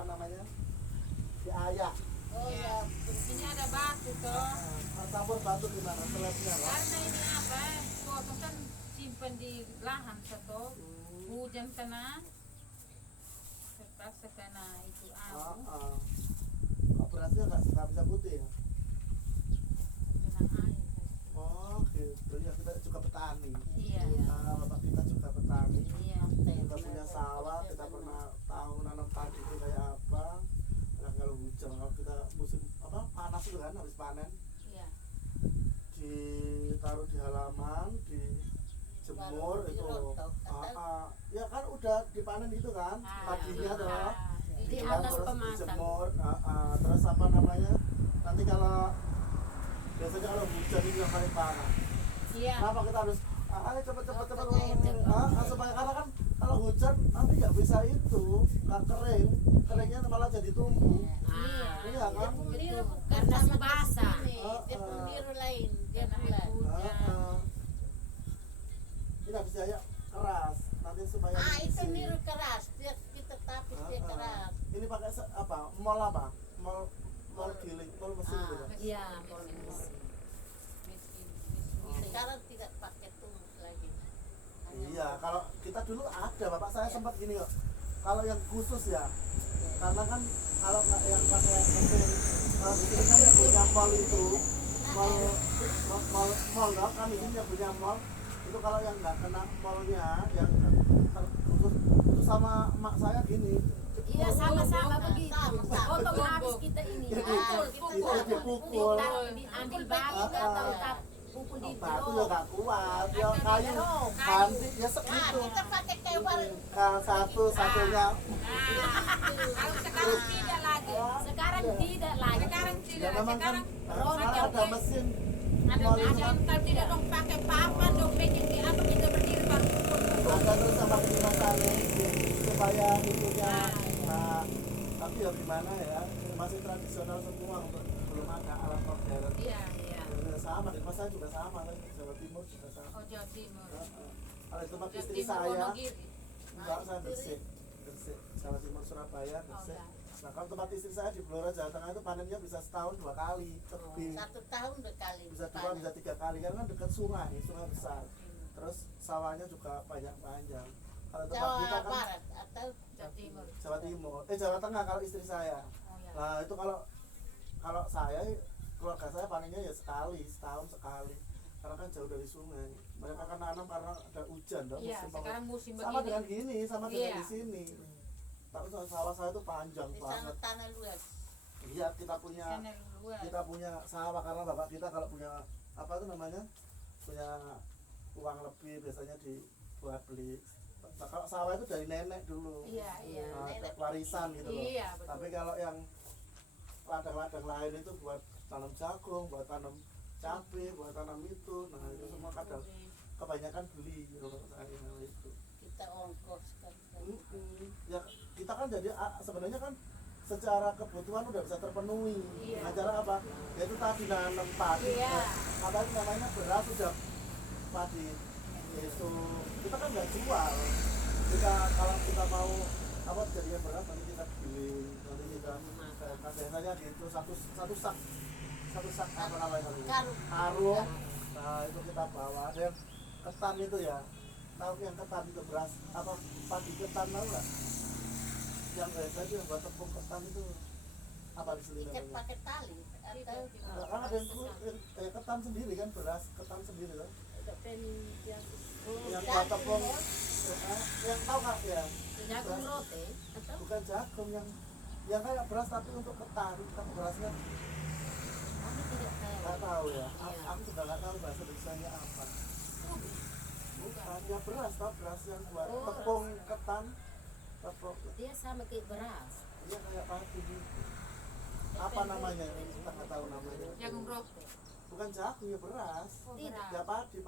apa namanya diayak. Oh ya, Ini ada batu toh. Campur batu gimana selesnya? Karena ini apa? Potong kan simpan di lahan satu. Hujan kena. Terpaksa kena itu abu. Kok berasnya nggak bisa putih ya? Kena air. Oh gitu ya, kita juga petani. Iya. Bapak kita juga petani. Iya. Kita punya sawah, kita pernah tahu nanam padi itu kayak apa. Nah, kalau hujan, kalau kita musim apa panas itu kan habis panen, Iya. ditaruh di halaman, dijemur itu. Ya kan udah dipanen gitu kan, padinya toh. di Kan atas terus pemasan. dijemur, terus apa namanya? Nanti kalau biasanya kalau hujan itu yang paling parah. Iya. Kenapa kita harus cepet supaya karena kan kalau hujan nanti nggak bisa itu nggak kering, keringnya malah jadi tumbuh. Iya kan? Biru Karena sama basah. Dia pun biru lain, dia Kena bulan. air hujan. Ini habis jaya keras nanti supaya Itu diisi. biru keras, dia kita tapis dia keras. Ini pakai apa? Mol apa? Mol giling, mol mesin gitu ya? Iya, Mesin. sekarang tidak pakai tumbuk lagi. Iya, kalau kita dulu ada, bapak saya sempat gini kok. Kalau yang khusus ya, karena kan kalau nggak yang pakai mesin, kalau di sini kan yang punya mall itu, mall dong, kami ini yang punya mall, itu kalau yang nggak kena mallnya, yang terkhusus itu sama mak saya gini. Iya, sama-sama begitu. Potong habis kita ini. Kita dipukul. Ambil batu atau pukul di Batu ya nggak kuat, ya kayu nanti ya segitu. kita pakai kayu baru. Satunya Kalau sekarang tidak lagi. Sekarang tidak lagi. Sekarang ya tidak. memang kan Sekarang ada mesin ada mall itu ada kan kalau tidak dong pakai papan dong meja di apa kita berdiri baru. ada terus sama dimasakin supaya itunya tapi ya gimana ya masih tradisional semua belum ada alat modern. Iya. Sama di masa juga sama kan Jawa Timur juga sama. Oh Jawa Timur. Kalau tempat Jawa istri Timur saya Wonogiri. enggak, saya Gresik Jawa Timur Surabaya Gresik. Nah kalau tempat istri saya di Blora Jawa Tengah itu panennya bisa setahun 2 kali lebih. 1 tahun berkali. Bisa 2 bisa 3 kali karena kan dekat sungai besar. Terus sawahnya juga banyak panjang. Kalau tempat kita Jawa kan Barat atau Jawa Timur. Jawa Timur, Jawa Tengah kalau istri saya. Oh ya. Nah itu kalau saya keluarga saya panennya ya setahun sekali karena kan jauh dari sungai. Mereka kan nanam karena ada hujan dong. Iya, sekarang musim sama begini. dengan gini, sama dengan Iya. di sini. Tapi sawah saya itu panjang di sana banget. tanah luas. Iya kita punya sawah karena bapak kita kalau punya apa itu namanya punya uang lebih biasanya dibuat beli. Nah, kalau sawah itu dari nenek dulu. Iya. Nah, warisan gitu loh. Iya, betul. Tapi kalau yang ladang-ladang lain itu buat tanam jagung, buat tanam cabai, buat tanam itu. Nah itu semua kadang kebanyakan beli kalau saya itu. Kita ongkos kan. Ya kita kan jadi sebenarnya kan secara kebutuhan udah bisa terpenuhi. Iya. Dengan cara apa? Yaitu tadi nanam padi. Iya. Apa itu namanya beras sudah padi. Itu kita kan nggak jual. Kalau kita mau apa jadinya beras nanti kita giling, nanti kita biasanya gitu satu sak apa namanya karung. Nah itu kita bawa. Ada yang ketan itu ya, tahu yang ketan itu beras apa padi ketan tahu nggak? Yang biasa itu yang buat tepung ketan itu apa di sini Ikat namanya? pakai tali atau Kan ada yang ketan sendiri kan, beras ketan sendiri kan? Yang buat tepung yang tahu nggak ya? jagung roti atau Bukan jagung yang kayak beras tapi untuk ketan, tapi berasnya kami tidak tahu. nggak tahu ya. Iya. Aku juga nggak tahu bahasa Indonesianya apa. Bukan ya beras, tau beras yang buat tepung ketan, tepung Dia sama kayak beras. dia kayak padi gitu. Apa namanya? Kita nggak tahu namanya. Jagung roti. Bukan jagung ya beras. Oh, Tidak. Ya padi.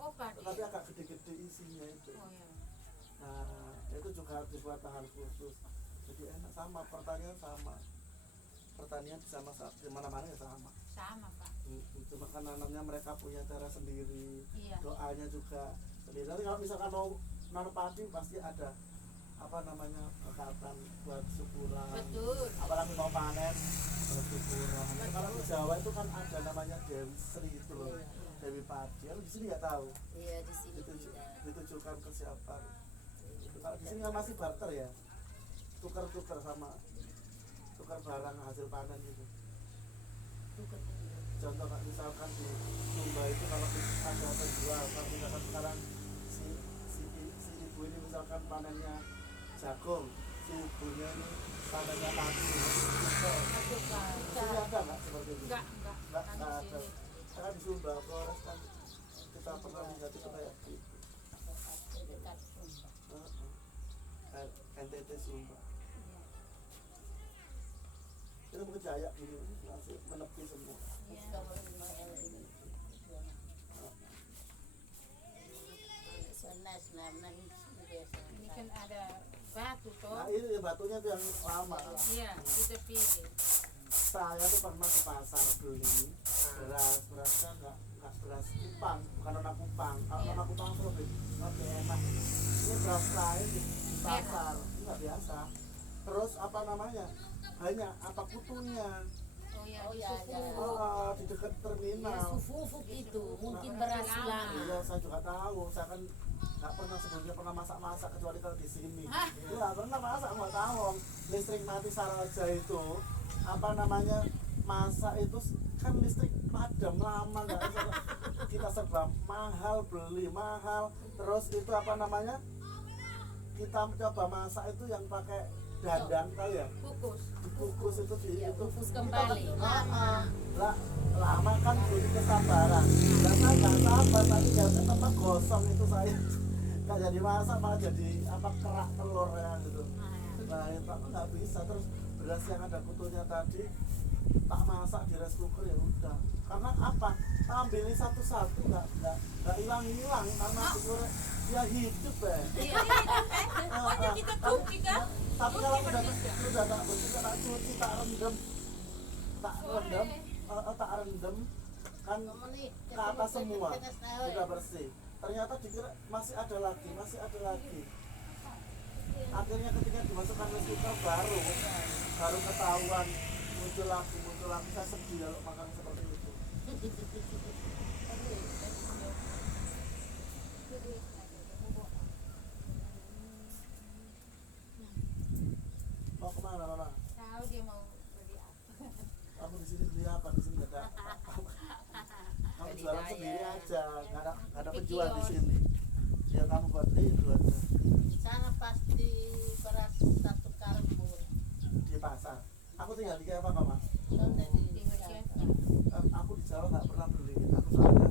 Oh padi. Tapi agak gede-gede isinya itu. Oh ya. Nah itu juga harus dibuat bahan khusus. Jadi enak sama, pertanian sama. Pertanian sama di mana-mana ya sama. Sama Pak. Cuma kan nanamnya mereka punya cara sendiri. Iya. Doanya juga sendiri. Nanti kalau misalkan mau nanam padi pasti ada apa namanya perkataan buat syukuran. Betul. Apalagi mau panen buat syukuran. Kalau di Jawa itu kan ada namanya Dewi Sri itu loh, Dewi Padi. Kalau di sini nggak tahu. Iya di sini Ditujukan ke siapa? Kalau di sini kan masih barter ya, tukar-tukar sama tukar barang hasil panen gitu. Contoh kayak misalkan di Sumba itu kalau ada penjual, kalau misalkan sekarang si ibu ini misalkan panennya jagung, si ibunya ini panennya padi. Ini ada nggak seperti itu? Enggak Nggak kan di ada. sini. Karena di Sumba Flores kan kita pernah lihat itu kayak gitu. NTT Sumba. Itu mungkin jaya gini langsung menepi semua. Ini kan ada batu toh. Nah ini batunya tuh yang lama. Iya, di tepi. Saya tuh pernah ke pasar beli berasnya nggak beras Kupang, bukan nona Kupang. Kalau nona Kupang tuh lebih enak. Ini beras lain di pasar, ini nggak biasa. Terus apa namanya? Hanya apa kutunya? Oh ya, Di dekat terminal. Fufuk itu mungkin beras lama. Iya, saya juga tahu. Saya kan nggak pernah sebelumnya pernah masak-masak kecuali kalau di sini. Iya, pernah masak nggak tahu. Listrik mati Saraja itu apa namanya masak itu kan listrik padam lama nggak bisa. Kita serba mahal beli mahal. Terus itu apa namanya kita coba masak itu yang pakai dandang tahu ya? Kukus itu di Ya, itu kukus kembali. lama kan butuh kesabaran. Dan saya nggak sabar tadi jangan ke tempat gosong itu saya nggak jadi masak malah jadi apa kerak telur ya gitu. Nah itu aku nggak bisa terus beras yang ada kutunya tadi tak masak di rice cooker ya udah. Karena apa? Ambilin satu-satu nggak hilang karena digoreng dia hidup ya. Pokoknya kita cuci kan. Tapi kalau udah tak bersih tak cuci tak rendam kan ke atas semua sudah bersih. Ternyata dikira masih ada lagi. Akhirnya ketika dimasukkan ke cooker baru ketahuan muncul lagi saya sedih kalau makan seperti itu. Mau kemana Mama? Tahu dia mau beli apa. Kamu di sini beli apa? Di sini nggak ada apa-apa. Kamu jualan sendiri aja, nggak ada penjual di sini. Ya kamu buat itu aja Sana pasti beras 1 karung di pasar. Aku tinggal di apa Mama? Sonde di Tinggal siapa? Aku di Jawa nggak pernah beli. Aku soalnya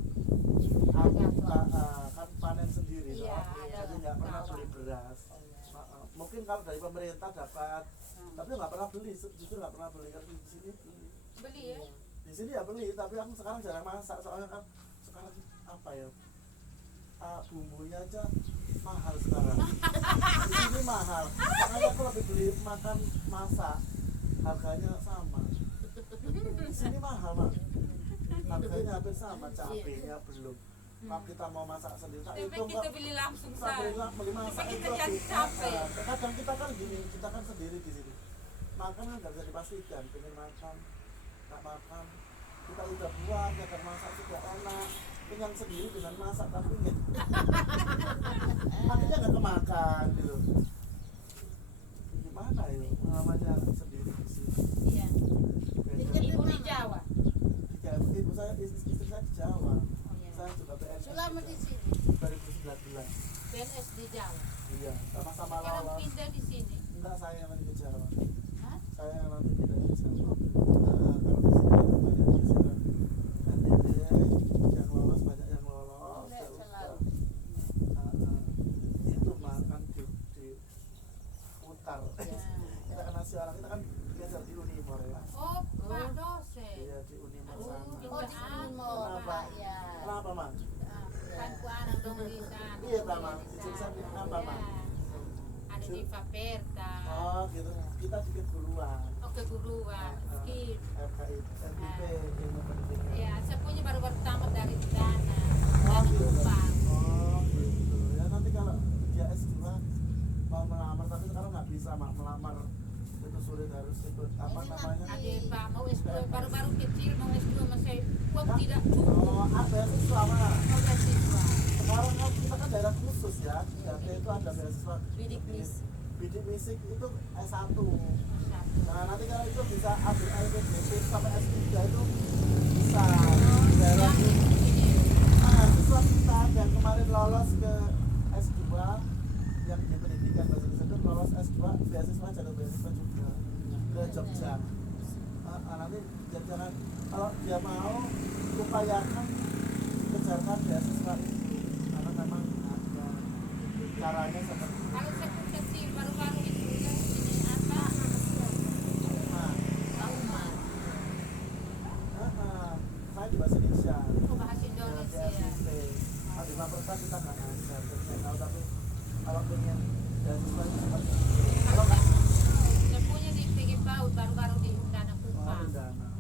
kan panen sendiri, Iya, jadi nggak pernah beli beras. Mungkin kalau dari pemerintah dapat, tapi nggak pernah beli. Jujur nggak pernah beli. Kalau di sini beli. Beli ya? Di sini ya beli, tapi aku sekarang jarang masak soalnya kan sekarang apa ya? Bumbunya aja mahal sekarang. Di sini mahal. Makanya aku lebih beli makan masak. Harganya sama. Di sini mahal, Mak. Harganya hampir sama, cabenya belum. Kalau kita mau masak sendiri, tak Tapi itu kita beli langsung kita beli masak Tapi itu kita jadi lebih capek. mahal. Kadang kita kan gini, kita kan sendiri di sini. Makan kan nggak bisa dipastikan, pengen makan, nggak makan. Kita udah buat, ya kan masak juga enak. Kenyang sendiri dengan masak tapi akhirnya nggak kemakan gitu. Gimana ya namanya sendiri di sini? Iya. Beda. Ibu di Jawa. Ibu saya istri saya di Jawa. Oh iya. Saya juga PNS. Selama di sini 2019. PNS di Jawa. Iya, sama-sama Sekarang lolos. pindah di sini. Enggak, saya yang nanti ke Jawa. Hah? Saya yang nanti pindah ke Jawa. Kalau di sini banyak di sini. NTT yang lolos banyak yang lolos. Enggak Ya selalu. udah. Itu makan di putar. Kita kan nasi orang kita kan biasa di Unimor ya. Oh, Pak dosen. Iya di Unimor Oh, sana. di Oh di Unimor Kenapa? Pak ya. Kenapa, Mang? Kan ku anak dong di sana. Iya, Pak, Mang. Di sana apa, Mang? Ada di Faperta. Oh gitu, kita dikit duluan. Oh, keguruan. Skip. FKI, FIP, ilmu pendidikan. Ya, saya punya baru-baru tamat dari sana. Oh Dari gitu. Kupang. Oh gitu. Ya nanti kalau dia S2 mau melamar tapi apa namanya? Ada Pak mau S2 baru-baru kecil mau S2 masih uang Kan? tidak cukup. Oh, beasiswa mah. Mau beasiswa. Sekarang kan kita kan daerah khusus ya. Jadi itu ada beasiswa Bidik misi. bidik fisik itu S1. Nah, nanti kalau itu bisa ambil LPDP sampai S3 itu bisa daerah siswa kita yang kemarin lolos ke S2 yang di pendidikan bahasa Indonesia itu lolos S2 beasiswa jalur beasiswa juga ke Jogja. Nanti jangan kalau dia mau upayakan kejarkan beasiswa itu karena memang ada caranya seperti itu. Kalau kecil baru-baru itu kan ini apa? Nah, Tauman. saya di bahasa Indonesia. Oh, bahasa Indonesia. Kalau 5% kita nggak ngajar, jadi saya tahu tapi kalau pengen beasiswa itu seperti itu. Kalau nggak Saya punya di PG PAUD baru-baru di Undana Kupang.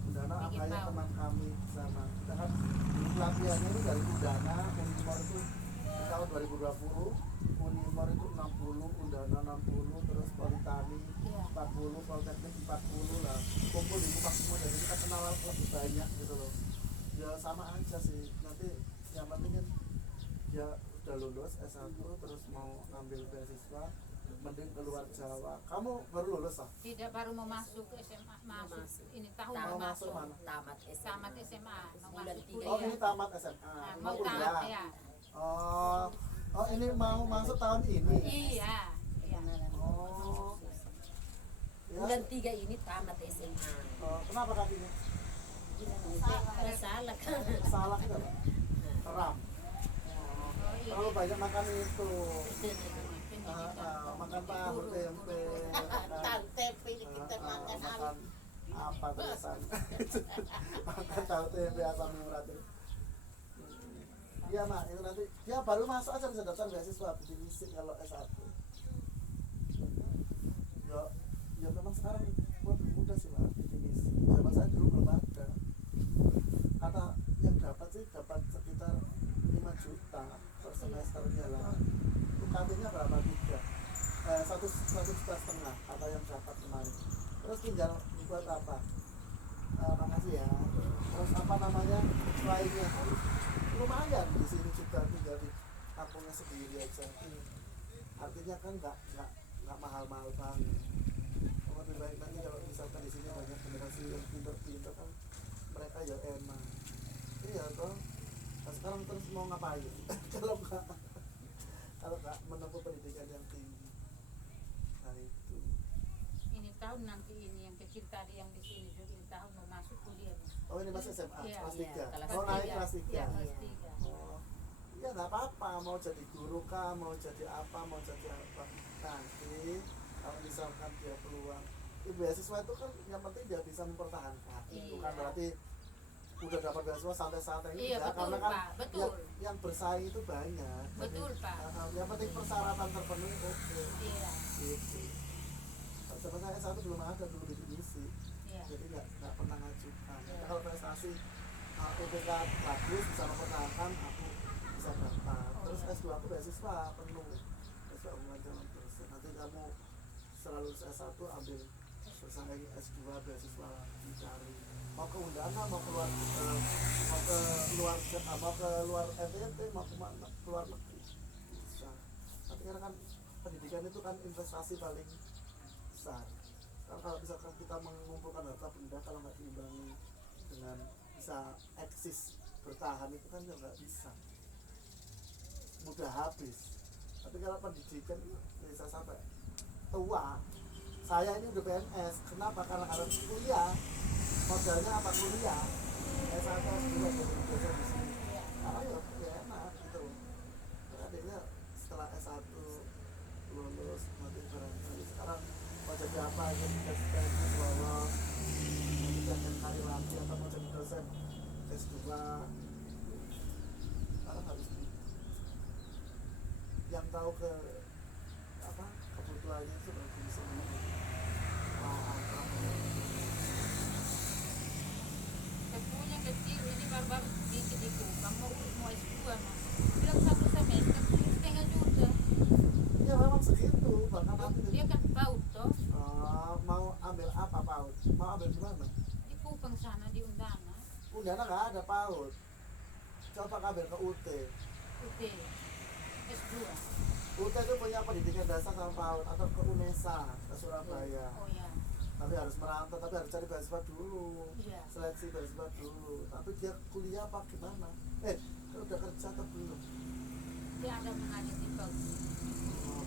Undana kayak teman kami sama kita kan dulu pelatihannya itu dari Undana, Unimor itu di tahun 2020, Unimor itu 60, Undana 60, terus Politani 40, Politeknik 40 lah, kumpul di Kupang semua, jadi kita kenal lebih banyak gitu loh. Ya sama aja sih, nanti yang penting kan dia udah lulus S1 terus mau ambil beasiswa mending keluar Jawa. Kamu baru lulus ah? Tidak baru mau masuk SMA masuk. Ini tahun Tamat. mau masuk. mana? Tamat SMA. Tamat SMA mau Bulan masuk tiga. Oh kuliah. ini tamat SMA. Nah, Mau mau tamat kuliah. ya. Oh ini mau masuk tahun ini. Iya. Iya. Oh. Ya. Bulan 3 ini tamat SMA. Oh, kenapa kakinya? Salah kan? Salah kan? Keram. Oh, iya. Terlalu banyak makan itu. Pendidikan. Makan tahu tempe. Tahu tempe kita makan makan apa tulisan? Makan tahu tempe asam urat itu. Iya mak, itu nanti dia baru masuk aja bisa daftar beasiswa bidik misi kalau S1. Ya memang sekarang lebih mudah sih mak bidik misi. Zaman saya dulu belum ada. Kata yang dapat sih dapat sekitar 5 juta per semesternya lah. UKT-nya berapa? 1,5 juta kata yang dapat kemarin. Terus tinggal buat apa? Makasih ya. Terus apa namanya lainnya? Lumayan di sini juga tinggal di kampungnya sendiri aja. Artinya kan nggak mahal-mahal banget. Lebih baik nanti kalau misalkan di sini banyak generasi yang pintar-pintar kan mereka ya enak. Iya toh. Nah, sekarang terus mau ngapain? kalau nggak menempuh pendidikan yang tinggi. Nah itu. Ini tahun nanti ini yang kecil tadi yang di sini juga ini tahun mau masuk kuliah. Oh ini masih SMA Iya, kelas 3. iya, kelas Oh naik tiga. kelas 3. Iya, kelas 3. Oh, ya nggak apa-apa, mau jadi guru kah, mau jadi apa, mau jadi apa. Nanti kalau misalkan dia peluang, beasiswa itu kan yang penting dia bisa mempertahankan. Itu kan Iya. berarti udah dapat beasiswa santai-santai Iya, enggak, betul, karena kan Pak, betul. yang bersaing itu banyak. Betul, Jadi, Pak. yang penting persyaratan terpenuhi oke. Iya. Gitu. Sebenarnya S1 belum ada dulu di misi. Iya. Jadi nggak pernah ngajukan. Iya. Kalau prestasi UPK bagus bisa mempertahankan aku bisa daftar. Terus S2 aku beasiswa penuh. S2 hubungan jalan terus. Nanti kamu setelah lulus S1 ambil bersaing S2 beasiswa dicari. Mau ke Undana, mau keluar mau ke luar NTT, mau ke mana? Keluar negeri. Bisa. Tapi karena kan pendidikan itu kan investasi paling besar. Kalau misalkan kita mengumpulkan harta benda kalau nggak diimbangi dengan bisa eksis bertahan itu kan nggak bisa, mudah habis. Tapi kalau pendidikan bisa sampai tua. Saya ini udah PNS, kenapa? Karena harus kuliah. Modalnya apa kuliah? S1 S2 jadi dosen di sini. Karena ya enak gitu. Adiknya setelah S1 lulus nanti barangkali sekarang mau jadi apa ya, jadi teknik lolos, mau jadi karir lagi atau mau jadi dosen S2 sekarang harus yang tahu ke apa kebutuhannya itu baru bisa Sepupunya kecil ini baru-baru sedikit itu. Kamu mau S2 mas. Bilang 1 semester 7,5 juta. ya memang segitu bahkan nanti Dia kan PAUD toh. mau ambil apa PAUD Pontianak nggak ada PAUD. Coba kabel ke UT. UT S2. UT itu punya pendidikan dasar sama PAUD, atau ke UNESA ke Surabaya. Oh ya. Tapi harus merantau, tapi harus cari beasiswa dulu. Iya. Seleksi beasiswa dulu. Tapi dia kuliah apa gimana? Kan udah kerja atau belum? Dia ada mengajar di bagus. Oh,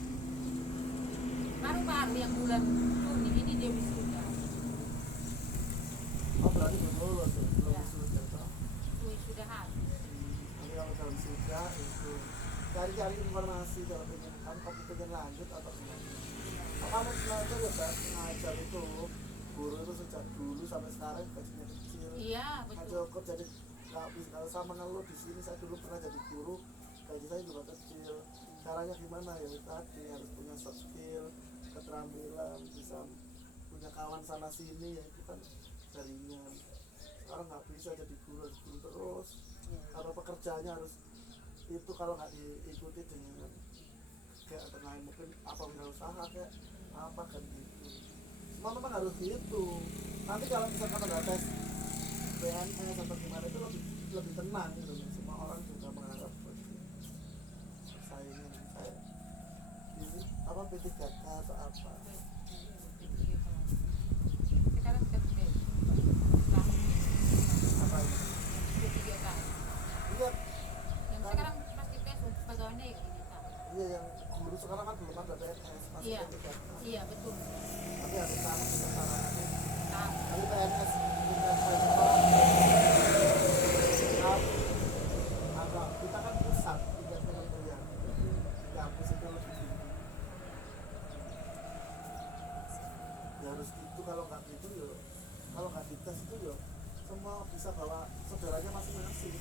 Baru-baru yang bulan Juni ini dia wisuda. berarti belum lulus tuh, belum Ya. wisuda toh. Sudah habis. Tapi kalau dalam wisuda itu cari-cari informasi kalau pengen kamu pengen lanjut atau gimana. Kamu belajar ya kan, ngajar itu guru itu sejak dulu sampai sekarang gajinya kecil. Iya, Nggak betul. cukup, jadi nggak bisa. Kalau sama mengeluh di sini, saya dulu pernah jadi guru, gaji saya juga kecil. Caranya gimana ya, tadi harus punya soft skill, keterampilan, bisa punya kawan sana sini, ya itu kan jaringan. Sekarang nggak bisa jadi guru, harus guru terus. Karena pekerjaannya harus itu, kalau nggak diikuti dengan kayak tengah mungkin apa wirausaha kayak apa kan gitu. Semua memang harus gitu. Nanti kalau misalkan ada tes PNS atau gimana itu lebih tenang gitu. Semua orang juga mengharap saingan saya ini apa P3K atau apa. Sekarang kerja. Apa ini? P3K. Iya, Yang sekarang pasti tes untuk pegawai negeri kan. iya yang guru sekarang kan belum ada PNS, masih Iya. P3K. Iya, betul. Tapi harus sama kesetaraan. Nah, Tapi PNS agak kita kan pusat, tidak kementerian. Kampus itu lebih tinggi. Ya harus gitu, kalau nggak gitu ya, kalau nggak dites itu ya semua bisa bawa saudaranya masing-masing.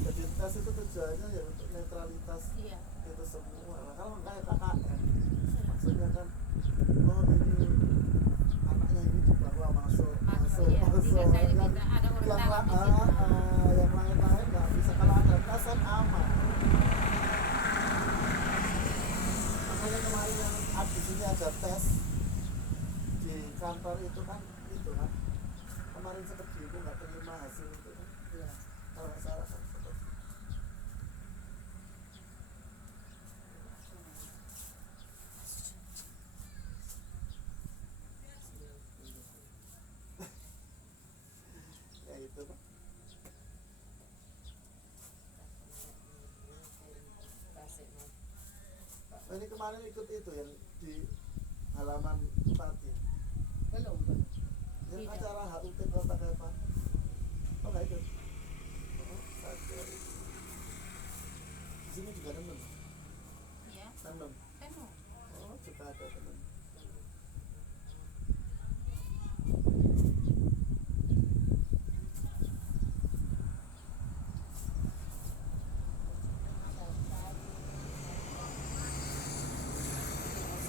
Jadi tes itu tujuannya ya untuk netralitas iya. itu semua. Nah, kalau nggak ya KKN, maksudnya kan oh ini anaknya ini dibawa masuk Iya, masuk tidak saya yang tidak ada orang yang tahu di situ. yang lain-lain nggak bisa. Kalau ada tes kan aman. Makanya kemarin yang di sini ada tes di kantor itu kan kemarin sempat bingung nggak terima hasil itu kan. Kalau nggak salah kan sempat. Ya itu Pak. Nah, ini kemarin ikut itu yang di halaman Bupati. Belum. Yang Tidak. acara HUT Kota Kepa. Oh nggak ikut. Oh, satu. Di sini juga temen. Iya. Temen. Penuh. Oh juga ada temen.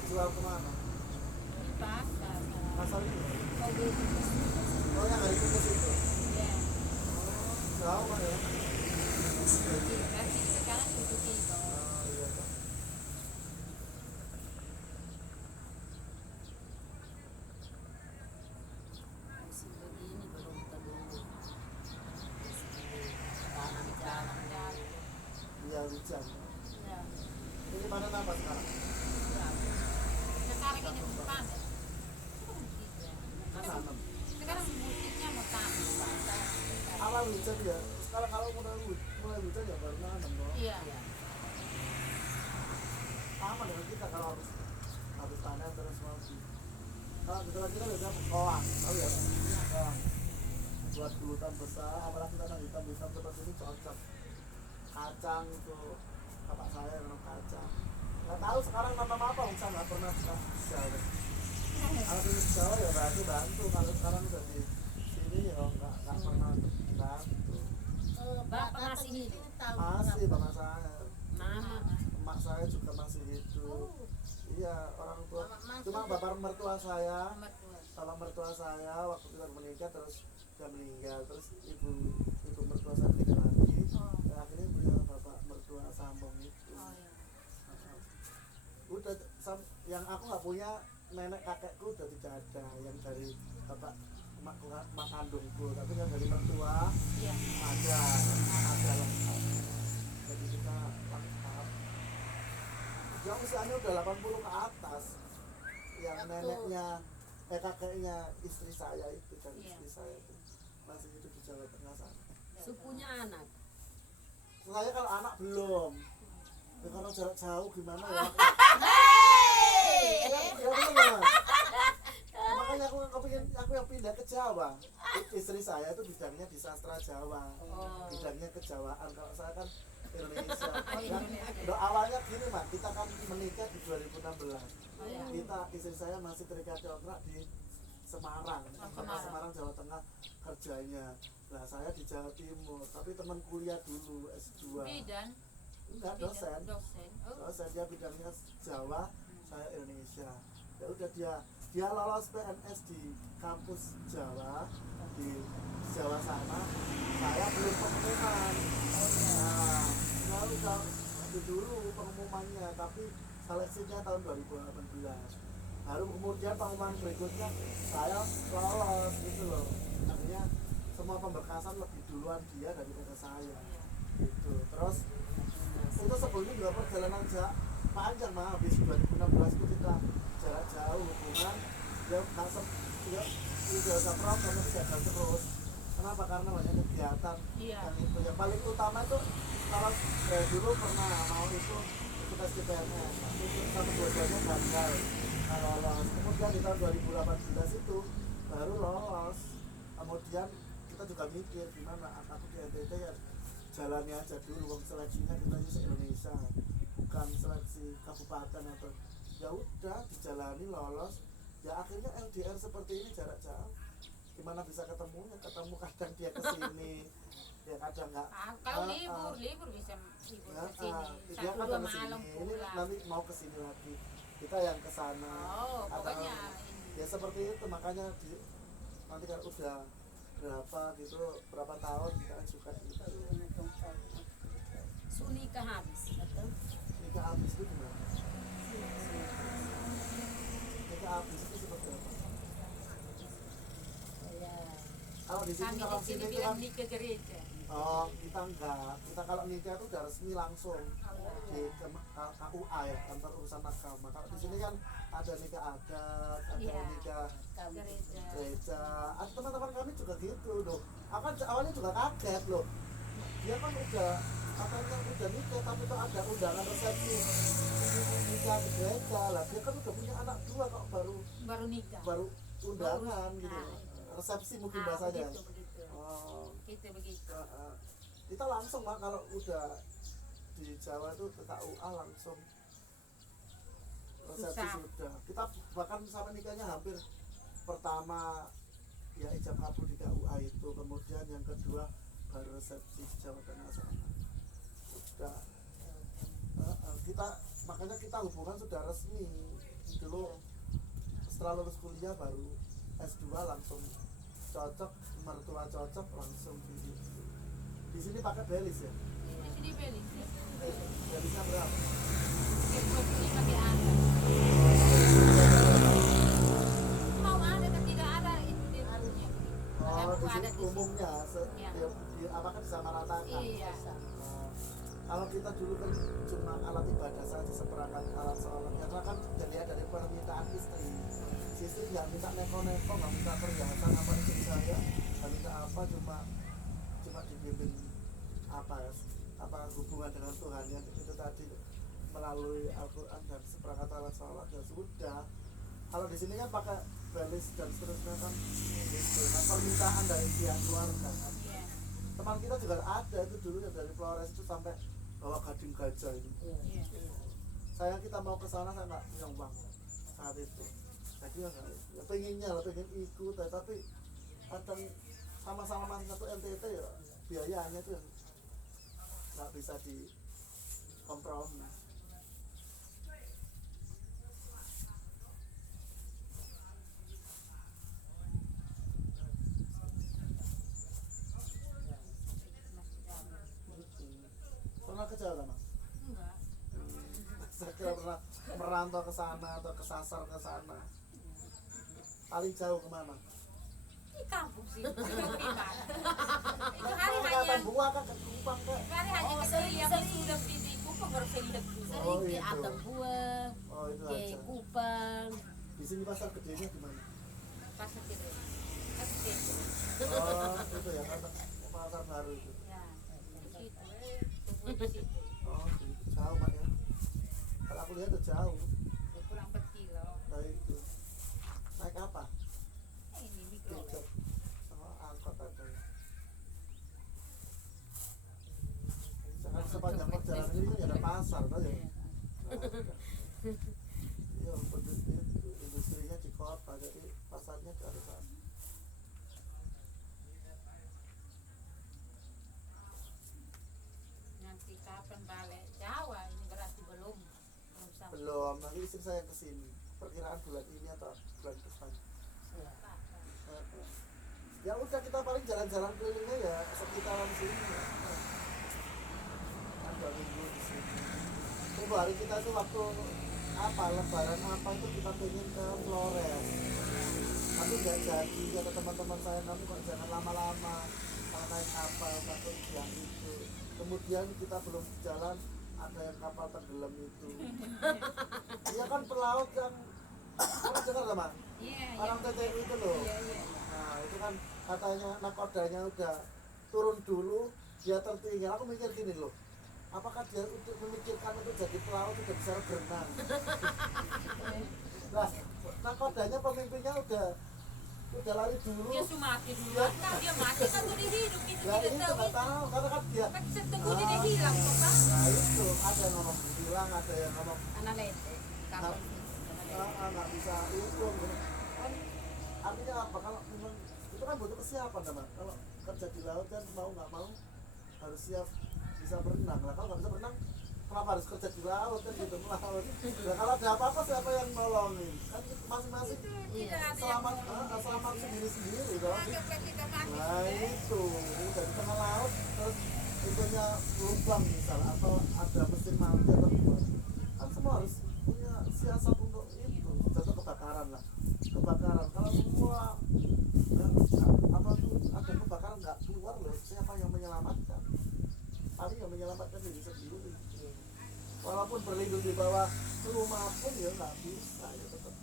Jual kemana? Di pasar. Pasar ini. Mobil Oh yang hari Kamis itu. Iya. Oh jauh Pak ya. Tapi sekarang tutup itu. Oh iya Pak. musim begini belum tentu. Tanam jalan. Iya hujan. Iya. Ini mana apa sekarang? Sekarang ini mau panen. Tanam. Sekarang musimnya mau tanam. Awal hujan ya. Sekarang kalau mulai hujan ya baru nanam dong. Iya. Sama dengan kita kalau habis panen terus mau kalau kita lagi biasanya kolang, tahu ya? Kolang buat bulutan besar, apalagi tanah hitam seperti ini cocok. Kacang itu bapak saya nanam kacang. Nggak tahu sekarang nanam apa, saya nggak pernah Jawa. Kalau di Jawa ya bantu. Kalau sekarang udah di sini ya nggak pernah bantu. Bapak masih hidup. Masih bapak saya, Mama. emak saya juga masih hidup. Iya orang tua. Mama masih Cuma hidup. bapak mertua saya, Mertua. bapak mertua saya waktu kita menikah terus dia meninggal, terus ibu mertua saya meninggal lagi. Oh. Dan akhirnya punya bapak mertua sambung itu. Oh iya. Udah yang aku nggak punya, nenek kakekku udah tidak ada, yang dari bapak mak kandungku, tapi kan dari mertua Iya. ada lengkap. Jadi kita lengkap. Yang usianya udah 80 ke atas. Yang neneknya, kakeknya istri saya itu dan Iya. istri saya itu masih hidup di Jawa Tengah sana. Supunya anak. Saya kalau anak belum. Ya, karena jarak jauh gimana ya? Ya, bener. Makanya aku yang pindah ke Jawa. Istri saya itu bidangnya di sastra Jawa, bidangnya kejawaan. Kalau saya kan Indonesia. Dan awalnya gini Mak, kita kan menikah di 2016. Kita istri saya masih terikat kontrak di Semarang, Semarang Jawa Tengah kerjanya. Nah saya di Jawa Timur, tapi teman kuliah dulu S2. Bidan. Enggak, dosen. Oh. Dosen dia bidangnya Jawa, saya Indonesia. Ya udah dia lolos PNS di kampus Jawa di Jawa sana. Saya belum pengumuman. Nah, saya udah dulu pengumumannya, tapi seleksinya tahun 2018. Baru kemudian pengumuman berikutnya saya lolos gitu loh. Artinya semua pemberkasan lebih duluan dia daripada saya. Gitu. Terus itu sebelumnya juga perjalanan panjang mah, habis 2016 itu kita jarak jauh hubungan ya kasep ya udah pernah karena gagal terus. Kenapa? Karena banyak kegiatan yang itu yang paling utama itu kalau dulu pernah mau itu ikut SBMPTN itu sampai dua-duanya gagal lolos. Kemudian di tahun 2018 itu baru lolos. Kemudian kita juga mikir gimana aku di NTT ya jalannya aja dulu, seleksinya kita di Indonesia bukan seleksi kabupaten atau ya udah dijalani lolos ya akhirnya LDR seperti ini jarak jauh gimana bisa ketemu kadang dia kesini ya kadang nggak Kalau libur bisa libur ya, kesini dia 1-2 kadang malam kesini ini pulang. nanti mau kesini lagi kita yang kesana Pokoknya ya seperti itu makanya nanti kalau udah berapa tahun kita kan suka gitu. Sunikah habis atau? Nikah habis itu gimana? Nikah habis itu seperti apa? Kalau di sini kami kalau di sini sini itu bilang kan nikah gereja. oh kita enggak, kita kalau nikah itu udah resmi langsung di KUA ya, kantor urusan agama. Kalau di sini kan ada nikah adat, ada nikah gereja. Ada teman-teman kami juga gitu loh. Aku kan awalnya juga kaget loh. Dia kan udah katanya udah nikah tapi kok ada undangan resepsi nikah di gereja lah. Dia kan udah punya anak 2 kok Baru nikah. baru undangan gitu. Resepsi mungkin bahasanya. Begitu. Oh. Begitu. Kita langsung Pak kalau udah di Jawa itu ke KUA langsung resepsi sudah. Kita bahkan sampai nikahnya hampir pertama ya ijab kabul di KUA itu, kemudian yang kedua baru resepsi di Jawa Tengah sana. Sudah kita makanya kita hubungan sudah resmi dulu setelah lulus kuliah baru S2 langsung cocok, mertua cocok langsung di sini pakai belis ya? Di sini belis ya. Belisnya berapa? Ini pakai ada. Mau ada atau tidak ada itu dia punya. Oh, di sini Ada di umumnya Iya. apakah disamaratakan? Iya. Kalau kita dulu kan cuma alat ibadah saja seperangkat alat sholat karena kan dilihat dari permintaan istri. Si istri nggak minta neko-neko, nggak minta perhiasan apa istri saya, nggak minta apa, cuma dibimbing apa hubungan dengan Tuhan yang itu tadi melalui Al-Quran dan seperangkat alat sholat ya sudah. Kalau di sini kan pakai belis dan seterusnya kan gitu. Nah, permintaan dari pihak keluarga kan. Iya. Teman kita juga ada itu dulu yang dari Flores itu sampai bawa gading gajah ini. Iya. Sayang kita mau ke sana saya nggak punya uang saat itu. Saya juga nggak, ya pengennya lah pengen ikut, tapi kadang sama-sama masih satu NTT ya biayanya tuh yang nggak bisa di kompromi. Pernah ke Jawa Tengah? Enggak. Saya kira pernah merantau ke sana atau kesasar ke sana. Paling jauh kemana? di kampung sih. Itu hari Kelihatan hanya buah kan ke Kupang kan. hari hanya Oh, ketemu yang sering. sudah di Kupang baru saya lihat dulu. Sering ke itu. Atambua, Oh itu ke aja. Kupang. Di sini pasar gedenya di mana? Pasar Gede. Pasar Gede. Oh itu ya kan pasar baru itu. Ya, di situ. Tunggu di situ. Oh gitu. Jauh mak ya. Kalau aku lihat tuh jauh. Saya pulang 4 kilo. Dari itu. Naik apa? Ini mikro. Becak. Sama angkot ada. Jangan sepanjang perjalanan ini kan ada pasar kan ya. Iya, industrinya di kota jadi pasarnya di arah sana. Nanti kapan balik Jawa ini berarti belum sampai. Belum, nanti istri saya kesini. Perkiraan bulan ini atau bulan depan. Ya udah kita paling jalan-jalan kelilingnya ya sekitaran sini ya. Kan 2 minggu di sini. Tunggu hari kita itu waktu apa lebaran apa itu kita pengen ke Flores. Tapi nggak jadi kata teman-teman saya, kamu kok jangan lama-lama kalau naik kapal takut yang itu. Kemudian kita belum jalan ada yang kapal tenggelam itu. Iya kan pelaut yang kamu dengar sama Iya, orang TTI itu loh. iya, iya. Nah itu kan katanya nakodanya udah turun dulu dia tertinggal. Aku mikir gini loh, apakah dia untuk memikirkan untuk jadi pelaut udah bisa berenang? Nah nakodanya pemimpinnya udah lari dulu. Dia sudah mati dulu. Nah, dia mati kan tuh dihidup itu Nah tidak ini tahu. nggak tahu karena kan dia. Kan setengah dia hilang kok kan. Nah itu ada yang ngomong hilang, ada yang ngomong Anak lete. Kapal. nggak bisa itu. Kan artinya apa kalau memang itu kan butuh kesiapan teman. Kalau kerja di laut kan mau nggak mau harus siap bisa berenang. Lah kalau nggak bisa berenang kenapa harus kerja di laut kan gitu melaut. Nah kalau ada apa-apa siapa yang nolongin? Kan masing-masing Tidak ada yang selamat mau. selamat sendiri-sendiri dong. Anggaplah kita mati. Nah itu udah di tengah laut terus itunya lubang misalnya atau ada mesin mati atau gimana kan semua harus punya siasat untuk itu. Contoh kebakaran lah, kebakaran kalau semua apa tuh ada kebakaran nggak keluar loh, siapa yang menyelamatkan? Paling yang menyelamatkan diri sendiri. Walaupun berlindung di bawah rumah pun ya nggak bisa ya tetap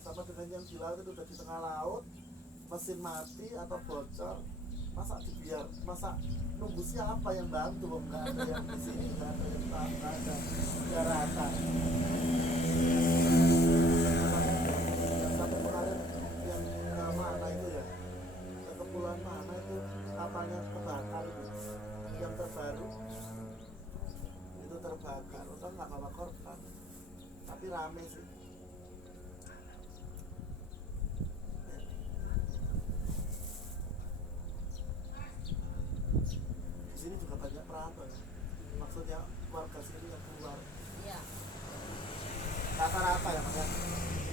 sama dengan yang di laut itu udah di tengah laut mesin mati atau bocor masa nunggu siapa yang bantu, nggak ada yang di sini, nggak ada yang tahu, nggak ada daratan. Yang satu kemarin yang ke mana itu ya, ke kepulauan mana itu kapalnya kebakar itu, yang terbaru itu terbakar, kan nggak bawa korban, tapi rame sih. Di sini juga banyak perantau ya. Maksudnya warga sini yang keluar Iya. rata-rata ya mas ya.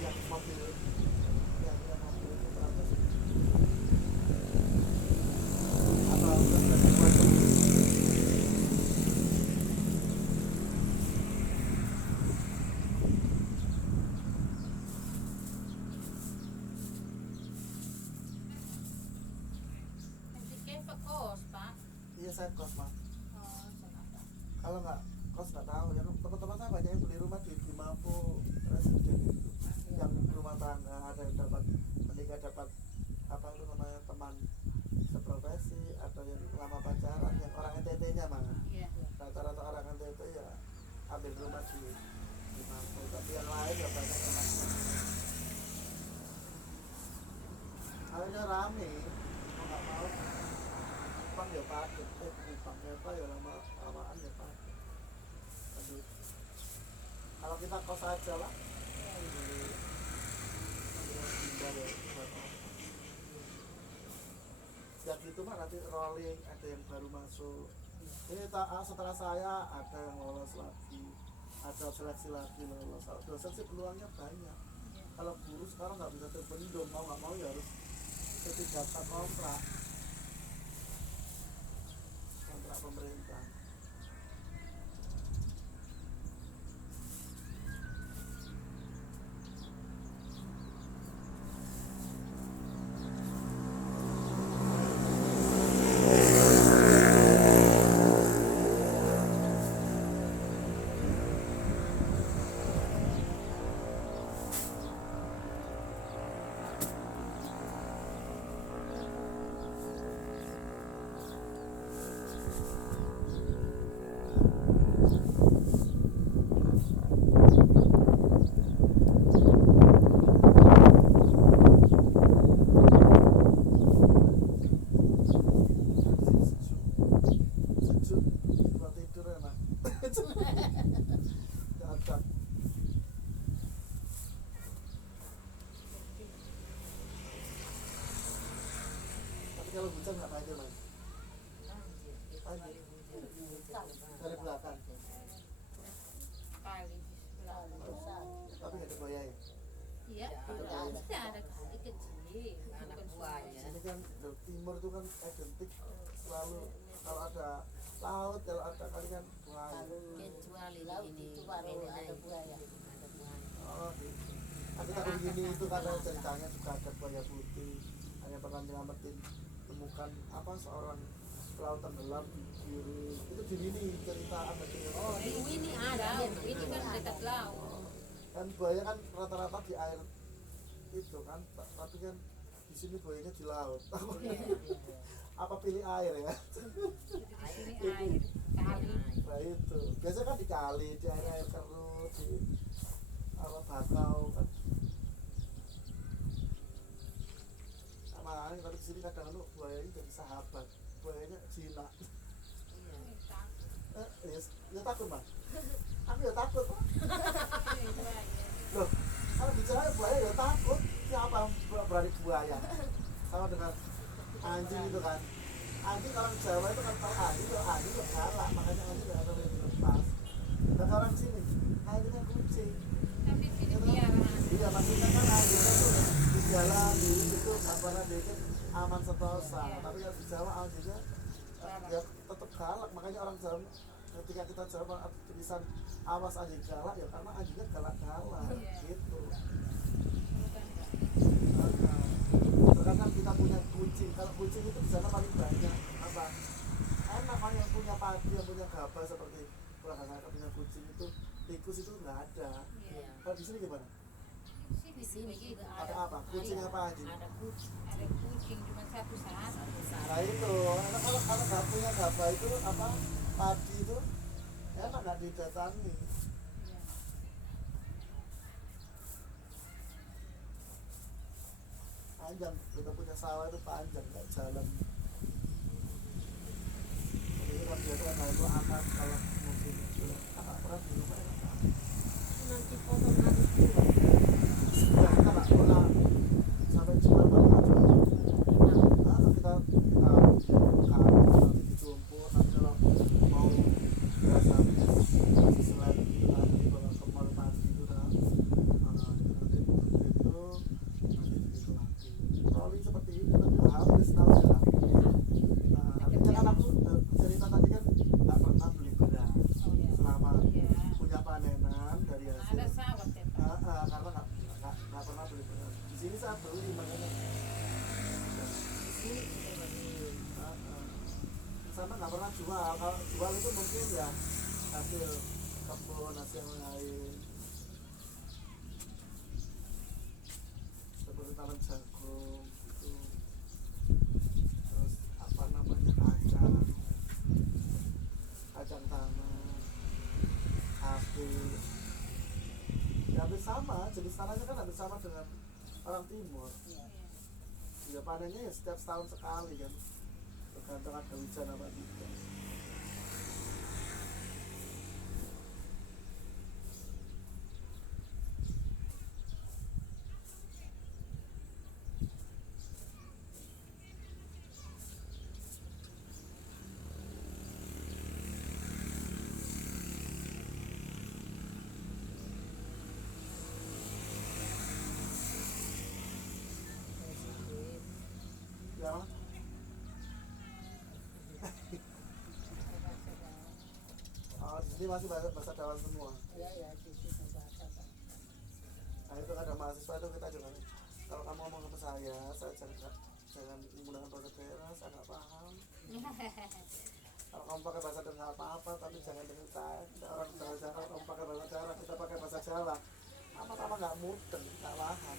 Yang mobil yang mobil itu perantau sih. Apa udah keluar dulu? Nanti kepa kos, Pak. Iya saya kos mas. Oh, senang. Kalau nggak kos nggak tahu ya, teman-teman saya banyak yang beli rumah di Mampu Residen itu, yang rumah tangga ada yang dapat menikah, dapat apa itu namanya teman seprofesi, ada yang lama pacaran, yang orang NTT-nya mana Iya. rata-rata orang NTT ya ambil rumah di Mampu, tapi yang lain ya banyak yang masih akhirnya rame mau nggak mau Kupang ya padat, Kupang apa ya lama-lamaan ya padat. Aduh. Kalau kita kos aja lah pindah ya ya gitu mah nanti rolling ada yang baru masuk ini setelah saya ada yang lolos lagi, ada seleksi lagi lolos. Kalau dosen sih peluangnya banyak, kalau guru sekarang nggak bisa terbendung, mau nggak mau ya harus ketidakan kontrak pemerintah. sejuk buat tidur enak. Cocok. Tapi kalau hujan nggak banjir mas. Banjir dari belakang. Kali di sebelah. Tapi nggak ada buaya ya. Iya, ada kali kecil. Anak buahnya. Ini kan di timur itu kan identik selalu kalau ada laut, kalau ada kali kan buaya. Kecuali ini baru ada buaya. Ada buaya. Oh, gitu. Nanti tahun gini itu karena ceritanya juga ada buaya putih. Hanya pernah nyelamatin temukan apa seorang pelaut tenggelam di kiri. Itu di sini cerita ada cerita. Oh, Ini ada, ini kan dekat laut. Kan buaya kan rata-rata di air itu kan, tapi kan di sini buayanya di laut. Apa pilih air ya? Di sini air, kali. Nah itu biasanya kan di kali, di air keruh, di apa bakau kan. Sama tapi di sini kadang lu buaya ini jadi sahabat, buayanya jinak. Ya takut mas. Aku ya takut pak. Loh, kalau bicara buaya ya takut. Siapa yang berani buaya? Sama dengan anjing itu kan. Anjing orang Jawa itu kan tahu anjing itu galak, makanya anjing nggak boleh dilepas. Dan orang sini, anjingnya kucing. Kan di sini piaraan. Iya maksudnya kan anjingnya tuh di jalan di itu nggak pernah dikit aman sentosa. Tapi kalau di Jawa anjingnya ya tetap galak, makanya orang Jawa ketika kita jawab tulisan awas anjing galak ya karena anjingnya galak-galak gitu. Karena kita punya kucing, kalau kucing itu di sana paling banyak apa? Enak kan yang punya padi, yang punya gabah seperti kalau saya punya kucing itu tikus itu nggak ada. Iya. Kalau di sini gimana? Di sini juga Ada apa? Kucing apa anjing? Ada kucing. ada kucing cuma satu. Nah itu, kalau nggak punya gabah itu apa? Padi itu enak nggak didatangi. Iya. Panjang, kita punya sawah itu panjang, nggak jalan. Jadi kan biasanya kalau itu akan kalau mungkin anak pernah di rumah ya. Nanti potong harus dua. Ya kita nggak pernah sampai jual baru nggak jual. Nah, kita nanti dijumput, nanti kalau mau biasa selain itu nanti kalau ke mall pagi itu kan, nanti begitu begitu lagi. Rolling seperti ini tapi habis tahu ya. Nah, artinya kan aku cerita tadi kan nggak pernah beli beras selama punya panenan dari hasil. Ada sawah ya. Karena nggak pernah beli beras. Di sini saya beli makanya. Sini kita beli. Sana nggak pernah jual. Kalau jual itu mungkin ya hasil kebun, hasil yang lain. Seperti tanam jagung gitu. Terus apa namanya kacang tanah, apel. Ya hampir sama, jenis tanahnya kan hampir sama dengan orang timur. Ya panennya ya setiap setahun sekali kan, tergantung ada hujan apa tidak. Ya Mas? Oh, di sini masih bahasa Jawa semua. Ya, di situ bahasa. Nah itu ada mahasiswa itu kita juga kalau kamu ngomong ke saya jangan menggunakan bahasa daerah, saya nggak paham. Kalau kamu pakai bahasa daerah nggak apa-apa, tapi jangan dengan saya. Kita orang bahasa Jawa, kamu pakai bahasa daerah, kita pakai bahasa Jawa. Apa-apa nggak mudeng, nggak paham.